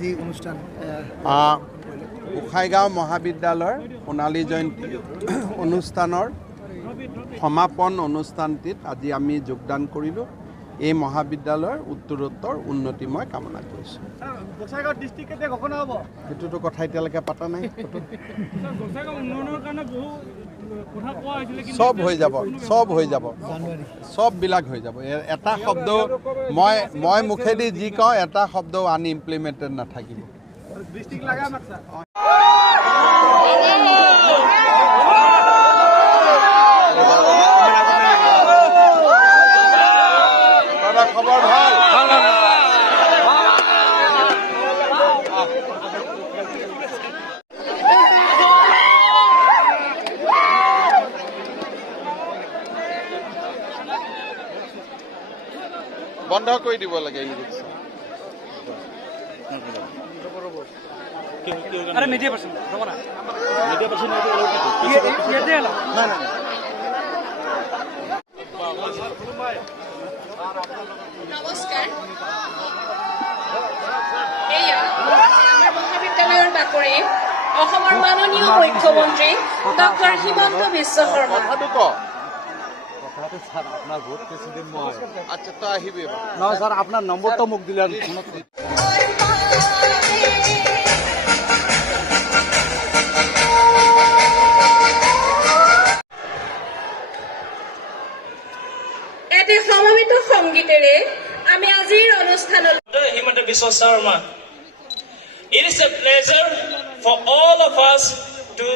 আজি অনুষ্ঠান গোসাইগাঁও মহাবিদ্যালয়ৰ সোণালী জয়ন্তী অনুষ্ঠানৰ সমাপন অনুষ্ঠানটিত আজি আমি যোগদান কৰিলোঁ। এই মহাবিদ্যালয়ৰ উত্তৰোত্তৰ উন্নতি মই কামনা কৰিছোঁ। গোসাইগাঁও ডিষ্ট্ৰিক্ট কেতিয়া ঘোষণা হ'ব? সেইটোতো কথা এতিয়ালৈকে পতা নাই। সব হৈ যাব, সববিলাক হৈ যাব। এটা শব্দ মই মুখেদি যি কওঁ এটা শব্দও আনইমপ্লিমেণ্টেড নাথাকিব। খবৰ ভাল বন্ধ কৰি দিব লাগে ই-ৰিক্সা। নমস্কাৰ। এয়া আমাৰ মহাবিদ্যালয়ৰ বাকৰি অসমৰ মাননীয় মুখ্যমন্ত্ৰী ডক্টৰ হিমন্ত বিশ্ব শৰ্মা। আচ্ছা তই আহিবি নহয় ছাৰ, আপোনাৰ নম্বৰটো মোক দিলে। এটি সমবেত সংগীতেৰে আমি আজিৰ অনুষ্ঠানলৈ Himanta Biswa Sarma. It is a pleasure for all of us to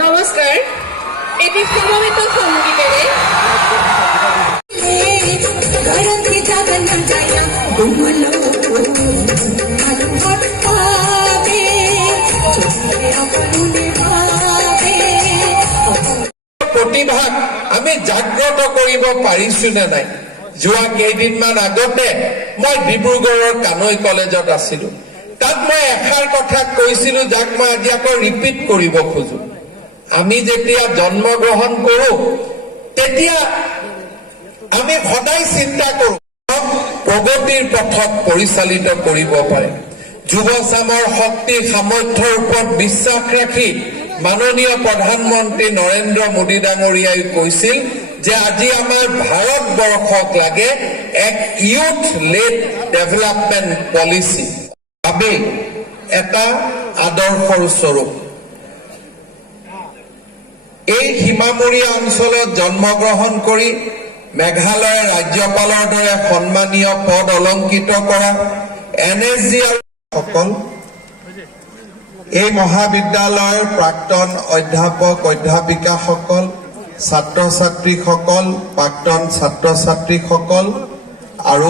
নমস্কাৰ। এটি সমবেত সংগীতেৰে প্ৰতিভাক আমি জাগ্ৰত কৰিব পাৰিছো নে নাই? যোৱা কেইদিনমান আগতে মই ডিব্ৰুগড়ৰ কানৈ কলেজত আছিলো। তাত মই এষাৰ কথা কৈছিলো, যাক মই আজি আকৌ ৰিপিট কৰিব খোজো। আমি যেতিয়া জন্মগ্ৰহণ কৰো তেতিয়া আমি সদায় চিন্তা কৰো প্ৰগতিৰ পথত পৰিচালিত কৰিব পাৰে। যুৱচামৰ শক্তি সামৰ্থ্যৰ ওপৰত বিশ্বাস ৰাখি মাননীয় প্ৰধানমন্ত্ৰী নৰেন্দ্ৰ মোদী ডাঙৰীয়াই কৈছিল যে আজি আমাৰ ভাৰতবৰ্ষক লাগে এক ইউথ লেড ডেভেলপমেণ্ট পলিচি, ভাবে এটা আদৰ্শৰ স্বৰূপ। এই সীমামূৰীয়া অঞ্চলত জন্মগ্ৰহণ কৰি মেঘালয়ৰ ৰাজ্যপালৰ দৰে সন্মানীয় পদ অলংকৃত কৰা NSG সকল, এই মহাবিদ্যালয়ৰ প্ৰাক্তন অধ্যাপক অধ্যাপিকাসকল, ছাত্ৰ ছাত্ৰীসকল, প্ৰাক্তন ছাত্ৰ ছাত্ৰীসকল আৰু